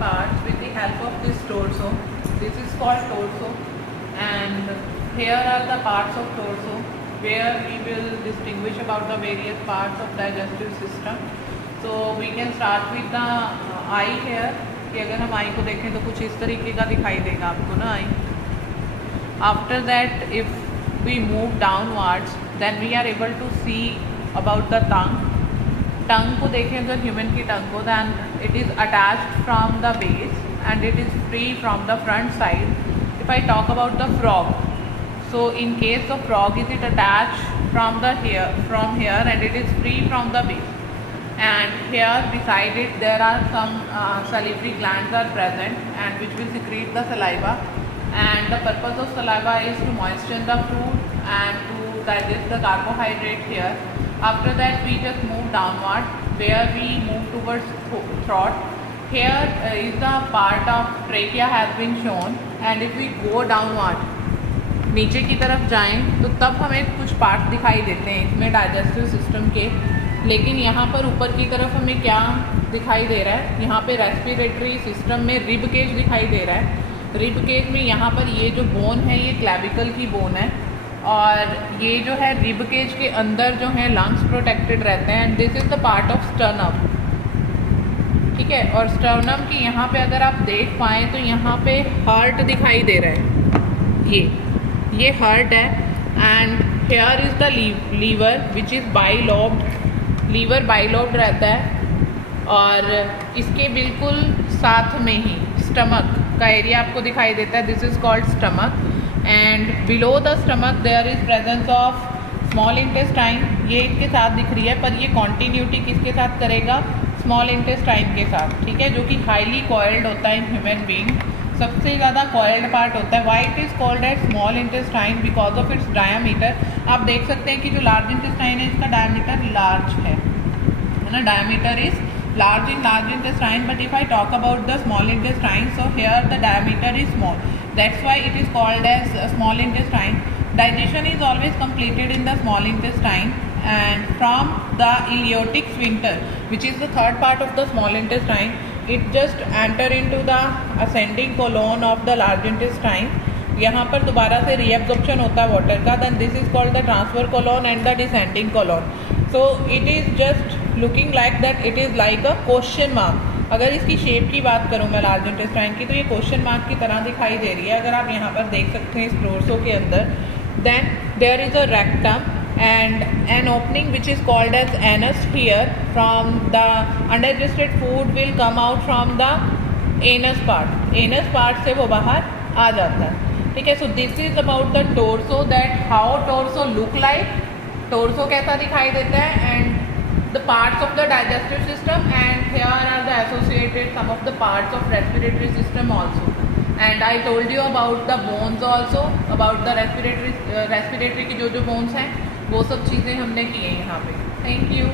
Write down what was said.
parts with the help of this torso. This is called torso, and here are the parts of torso where we will distinguish about the various parts of digestive system. So we can start with the eye here. कि अगर हम आई को देखें तो कुछ इस तरीके का दिखाई देगा आपको ना आई. After that, if we move downwards, then we are able to see about the tongue. Tongue को देखें तो ह्यूमन की टंग को, then it is attached from the base and it is free from the front side. If I talk about the frog, so in case of frog, is it attached from here and it is free from the base. And here beside it there are some salivary glands are present and which will secrete the saliva. And the purpose of saliva is to moisten the food and to digest the carbohydrate here. After that we just move downward where we move towards throat. Here is the part of trachea has been shown, and if we go downward नीचे की तरफ जाएं तो तब हमें कुछ part दिखाई देते हैं इसमें डाइजेस्टिव सिस्टम के. लेकिन यहाँ पर ऊपर की तरफ हमें क्या दिखाई दे रहा है, यहाँ पे रेस्पिरेटरी सिस्टम में रिब केज दिखाई दे रहा है. रिब केज में यहाँ पर ये जो बोन है ये क्लैविकल की बोन है, और ये जो है रिब केज के अंदर जो है लंग्स प्रोटेक्टेड रहते हैं. And this is the part of sternum. ठीक है, और स्टर्नम की यहाँ पे अगर आप देख पाएँ तो यहाँ पे हार्ट दिखाई दे रहा है. ये हार्ट है. And here is the liver which is bilobed. Liver bilobed रहता है, और इसके बिल्कुल साथ में ही स्टमक का एरिया आपको दिखाई देता है. This is called stomach. And below the stomach there is presence of small intestine. ये इसके साथ दिख रही है, पर ये कॉन्टीन्यूटी किसके साथ करेगा, स्मॉल इंटेस्टाइन के साथ. ठीक है, जो कि हाईली कॉइल्ड होता है इन ह्यूमन बीइंग. सबसे ज़्यादा कॉइल्ड पार्ट होता है. Why it is called as small intestine because of its diameter. आप देख सकते हैं कि जो लार्ज इंटेस्टाइन है इसका डायामीटर लार्ज है ना. Diameter is large in large intestine, but if I talk about the small intestine, so here the diameter is small. That's why it is called as a small intestine. Digestion is always completed in the small intestine, and from the ileotic sphincter, which is the third part of the small intestine, it just enter into the ascending colon of the large intestine. यहाँ पर दोबारा से reabsorption होता है water का. then this is called the transfer colon and the descending colon. so it is just looking like that, it is like a question mark. अगर इसकी shape की बात करूँ मैं लार्ज इंटेस्टाइन की, तो ये क्वेश्चन मार्क की तरह दिखाई दे रही है. अगर आप यहाँ पर देख सकते हैं इस टोर्सो के अंदर. Then there is a rectum and an opening which is called as anus here. From the undigested food will come out from the anus part. anus part से वो बाहर आ जाता है. ठीक है, so this is about the torso, that how torso look like. torso कैसा दिखाई देता है, and the parts of the digestive system, and here are the associated some of the parts of respiratory system also. And I told you about the bones also, about the respiratory की जो bones हैं वो सब चीज़ें हमने की हैं यहाँ पे. Thank you.